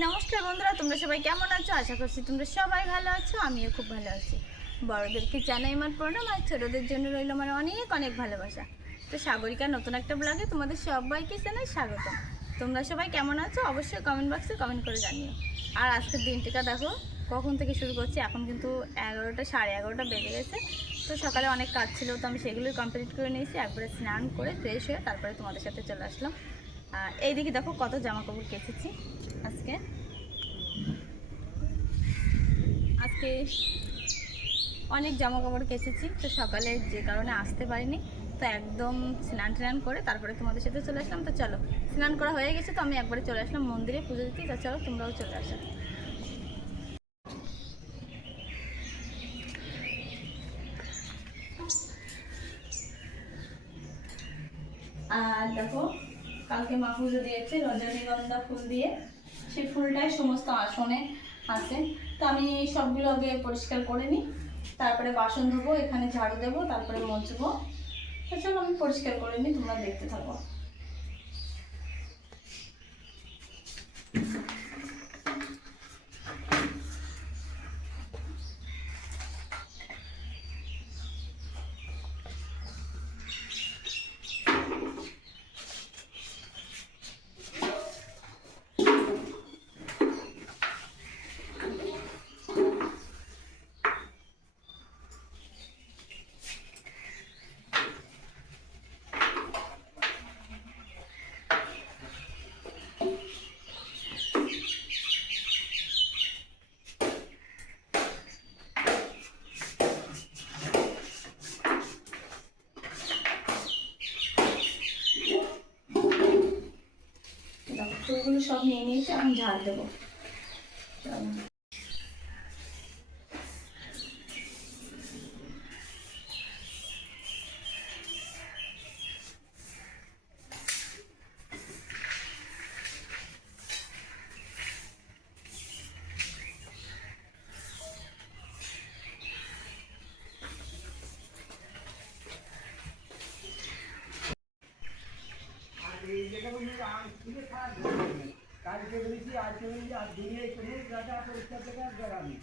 নমস্কার বন্ধুরা, তোমরা সবাই কেমন আছো? আশা করছি তোমরা সবাই ভালো আছো। আমিও খুব ভালো আছি। বড়োদেরকে জানাই আমার প্রণাম, আর ছোটোদের জন্য রইল আমার অনেক অনেক ভালোবাসা। তো সাগরিকার নতুন একটা ব্লগে তোমাদের সবাইকে জানাই স্বাগতম। তোমরা সবাই কেমন আছো অবশ্যই কমেন্ট বক্সে কমেন্ট করে জানিও। আর আজকের দিনটিটা দেখো কখন থেকে শুরু করছি। এখন কিন্তু 11টা, সাড়ে 11টা বেজে গেছে। তো সকালে অনেক কাজ ছিল, তো আমি সেগুলোই কমপ্লিট করে নিয়েছি। একবারে স্নান করে ফ্রেশ হয়ে তারপরে তোমাদের সাথে চলে আসলাম। আর এইদিকে দেখো কত জামা কাপড় কেচেছি আজকে। আজকে অনেক জামা কাপড় কেচেছি, তো সকালে যে কারণে আসতে পারিনি। তো একদম স্নান টান করে তারপরে তোমাদের সাথে চলে আসলাম। তো চলো, স্নান করা হয়ে গেছে, তো আমি একবারে চলে আসলাম মন্দিরে পুজো দিতে। তো চলো তোমরাও চলে আসো। আর দেখো কালকে মা পুজো দিয়েছে রজনীগন্ধা ফুল দিয়ে। সেই ফুলটাই সমস্ত আসনে আছে। তো আমি সবগুলো আগে পরিষ্কার করে নিই, তারপরে বাসন ধোবো, এখানে ঝাড়ু দেবো, তারপরে মুছবো। তো চলো আমি পরিষ্কার করে নিই, তোমরা দেখতে থাকো। ফুলগুলো সব নিয়ে নিয়েছি, আমি ঝাড় দেবো। কালকে বলেছি আজকে বলেছি আর দুনিয়ায় কোনো জায়গা পরিষ্কার জায়গা বেড়ানি।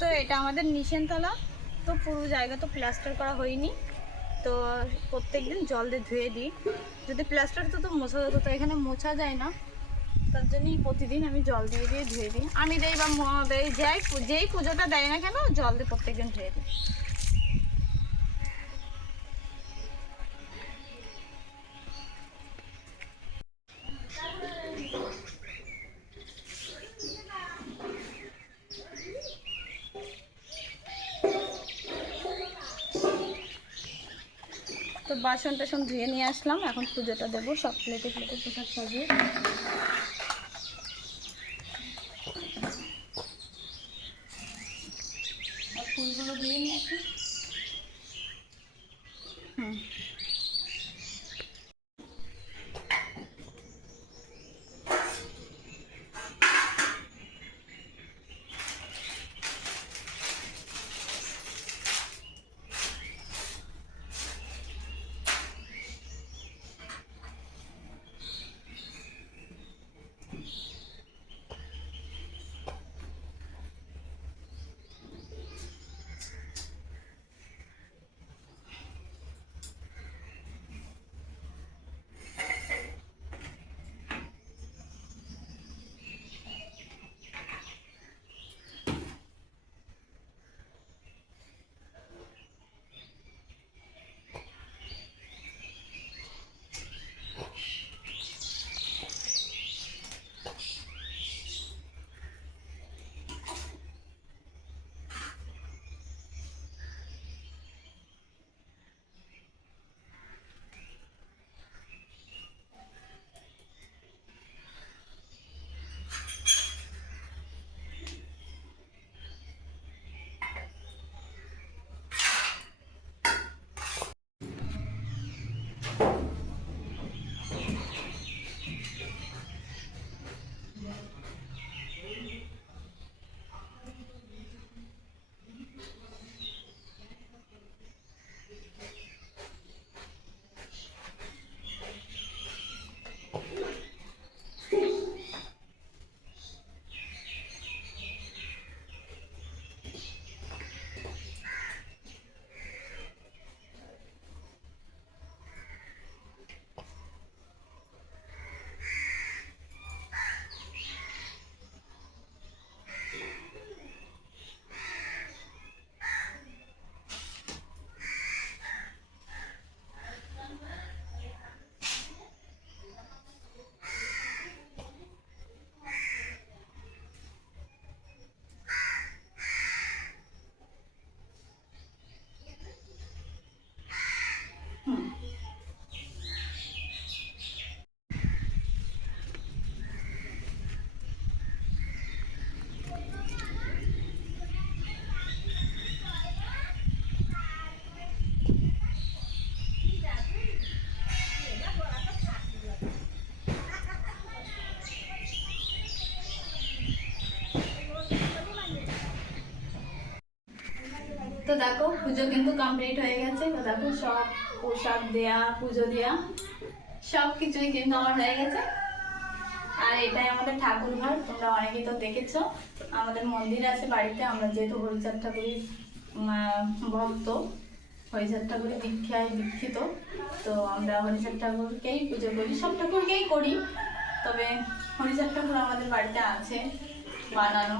তো এটা আমাদের নিশানতলা। তো পুরো জায়গা তো প্লাস্টার করা হয়নি, তো প্রত্যেকদিন জল দিয়ে ধুয়ে দিই। যদি প্লাস্টার হতো তো মোছা যেত, তো এখানে মোছা যায় না, তার জন্যই প্রতিদিন আমি জল দিয়ে দিয়ে ধুয়ে দিই। আমি দেই বা মা দেয়, যেই পুজোটা দেয় না কেন জল দিয়ে প্রত্যেকদিন ধুয়ে দিই। তো বাসন টাসন ধুয়ে নিয়ে আসলাম, এখন পুজোটা দেবো। সব প্লেটে প্লেটে প্রসাদ সাজিয়ে ফুলগুলো দিয়ে নিয়ে আসি। হুম, তো দেখো পুজো কিন্তু কমপ্লিট হয়ে গেছে। তো দেখো সব প্রসাদ দেয়া, পুজো দেয়া সব কিছুই কিন্তু আমার হয়ে গেছে। আর এটাই আমাদের ঠাকুর ঘর। তোমরা অনেকেই তো দেখেছো, আমাদের মন্দির আছে বাড়িতে। আমরা যেহেতু হরিচাঁদ ঠাকুরের ভক্ত, হরিচাঁদ ঠাকুরের দীক্ষিত, তো আমরা হরিচাঁদ ঠাকুরকেই পুজো করি, সব ঠাকুরকেই করি। তবে হরিচাঁদ ঠাকুর আমাদের বাড়িতে আছে বানানো।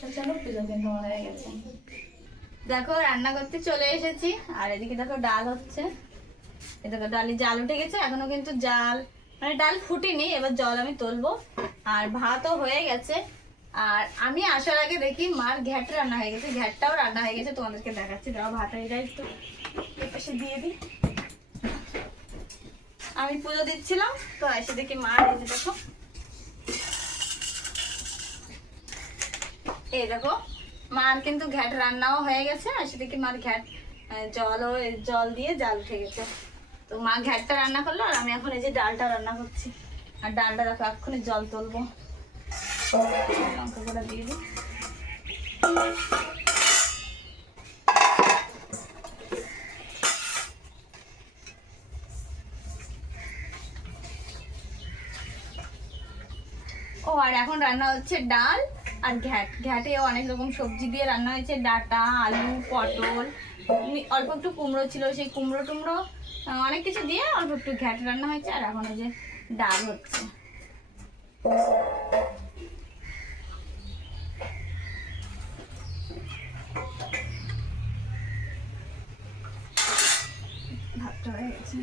তো চলো পুজো কিন্তু হয়ে গেছে। দেখো রান্না করতে চলে এসেছি, আর এদিকে দেখো ডাল হচ্ছে। এদিকে ডালে জাল উঠে গেছে, এখনো কিন্তু জাল মানে ডাল ফুটেনি, এবার জল আমি তুলবো। আর ভাতও হয়ে গেছে। আর আমি আসার আগে দেখি মার ঘ্যাট রান্না হয়ে গেছে, ঘ্যাটটাও রান্না হয়ে গেছে, তোমাদেরকে দেখাচ্ছি। দাও ভাত এটা একটু এপাশে দিয়ে দিই। আমি পুজো দিচ্ছিলাম, তো এসে দেখি মার এই যে দেখো, এই দেখো মার কিন্তু ঘ্যাট রান্নাও হয়ে গেছে। আর সেদিকে মার ঘ্যাট জল দিয়ে জাল উঠে গেছে। তো মা ঘ্যাটটা রান্না করলো, আর আমি এখন এই যে ডালটা রান্না করছি। আর ডালটা দেখো এক্ষুনি জল তুলবো। লঙ্কা গুঁড়া দিয়ে দিই। ও আর এখন রান্না হচ্ছে ডাল আর ঘ্যাটেও অনেক রকম সবজি দিয়ে রান্না হয়েছে। ডাঁটা, আলু, পটল, অল্প একটু কুমড়ো ছিল, সেই কুমড়ো টুমড়ো অনেক কিছু দিয়ে অল্প একটু ঘ্যাট রান্না হয়েছে। আর এখন ওই যে ডাল হচ্ছে। ভাতটা হয়ে গেছে।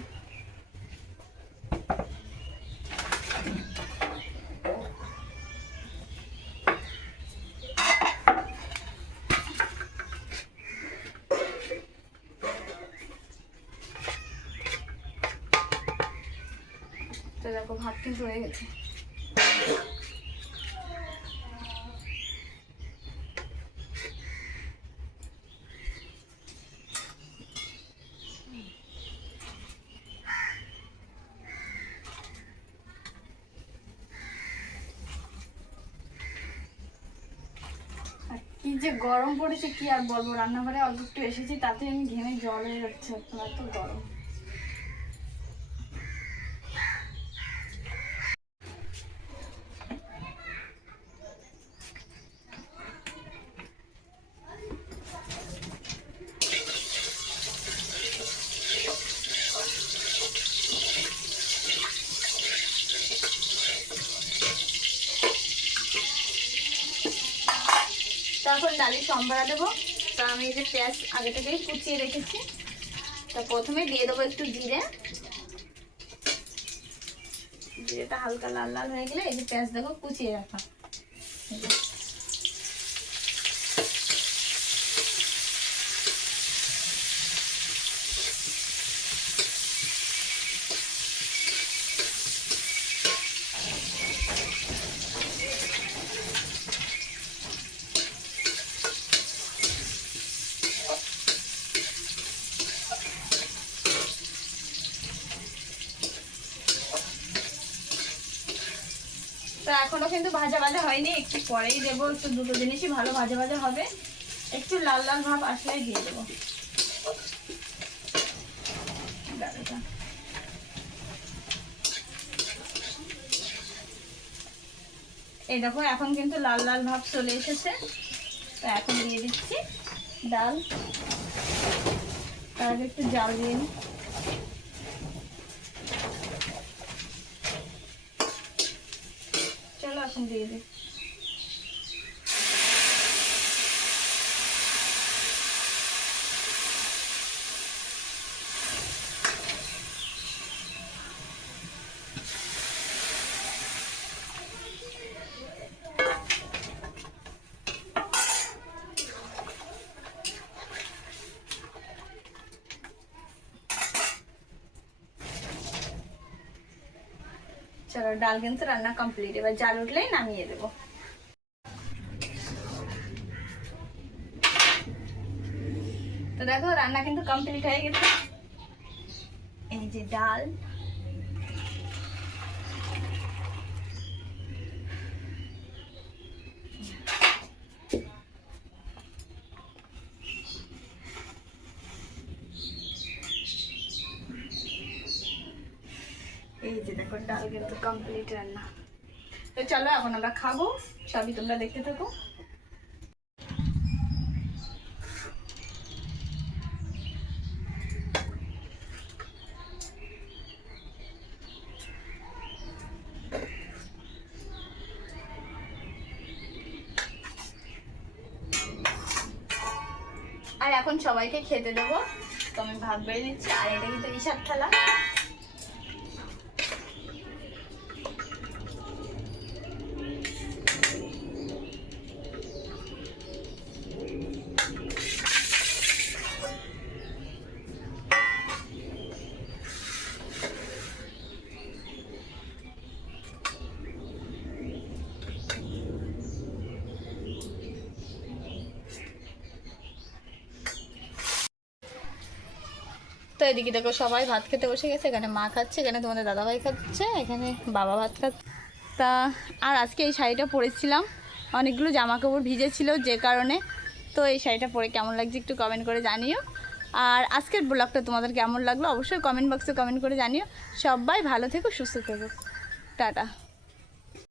তো দেখো ভাত কিন্তু হয়ে গেছে। কি যে গরম পড়েছে কি আর বলবো, রান্নাঘরে অল্প একটু এসেছি তাতে আমি ঘেমে জল হয়ে যাচ্ছে, এত গরম। এখন ডালি সম্বারা দেবো। তো আমি এই যে পেঁয়াজ আগে থেকেই কুচিয়ে রেখেছি। তো প্রথমে দিয়ে দেবো একটু জিরে। জিরেটা হালকা লাল লাল হয়ে গেলে এই যে পেঁয়াজ দেখো কুচিয়ে রাখা। তো এখনো কিন্তু ভাজা ভাজা হয়নি, একটু পরেই দেবো। একটু দুটো জিনিসই ভালো ভাজা ভাজা হবে, একটু লাল লাল ভাব আসলেই দিয়ে দেবো। এই দেখো এখন কিন্তু লাল লাল ভাব চলে এসেছে। তো এখন দিয়ে দিচ্ছি ডাল। তার আগে একটু জাল দিয়ে নিই। চলো এখন দিয়ে দিই। চলো ডাল কিন্তু রান্না কমপ্লিট, এবার জাল উঠলেই নামিয়ে দেবো। তো দেখো রান্না কিন্তু কমপ্লিট হয়ে গেছে। এই যে ডাল, ডাল কিন্তু কমপ্লিট রান্না। তো চলো এখন আমরা খাবো, সবই তোমরা দেখতে থাকো। আর এখন সবাইকে খেতে দেবো, তো আমি ভাত বেড়ে নিচ্ছি। আর এটা কিন্তু ইশার থালা। তো এদিকে দেখো সবাই ভাত খেতে বসে গেছে। এখানে মা খাচ্ছে, এখানে তোমাদের দাদাভাই খাচ্ছে, এখানে বাবা ভাত খাচ্ছে। তা আর আজকে এই শাড়িটা পরেছিলাম, অনেকগুলো জামা কাপড় ভিজে ছিল যে কারণে। তো এই শাড়িটা পরে কেমন লাগছে একটু কমেন্ট করে জানিও। আর আজকের ব্লগটা তোমাদের কেমন লাগলো অবশ্যই কমেন্ট বক্সে কমেন্ট করে জানিও। সবাই ভালো থেকো, সুস্থ থেকো, টাটা।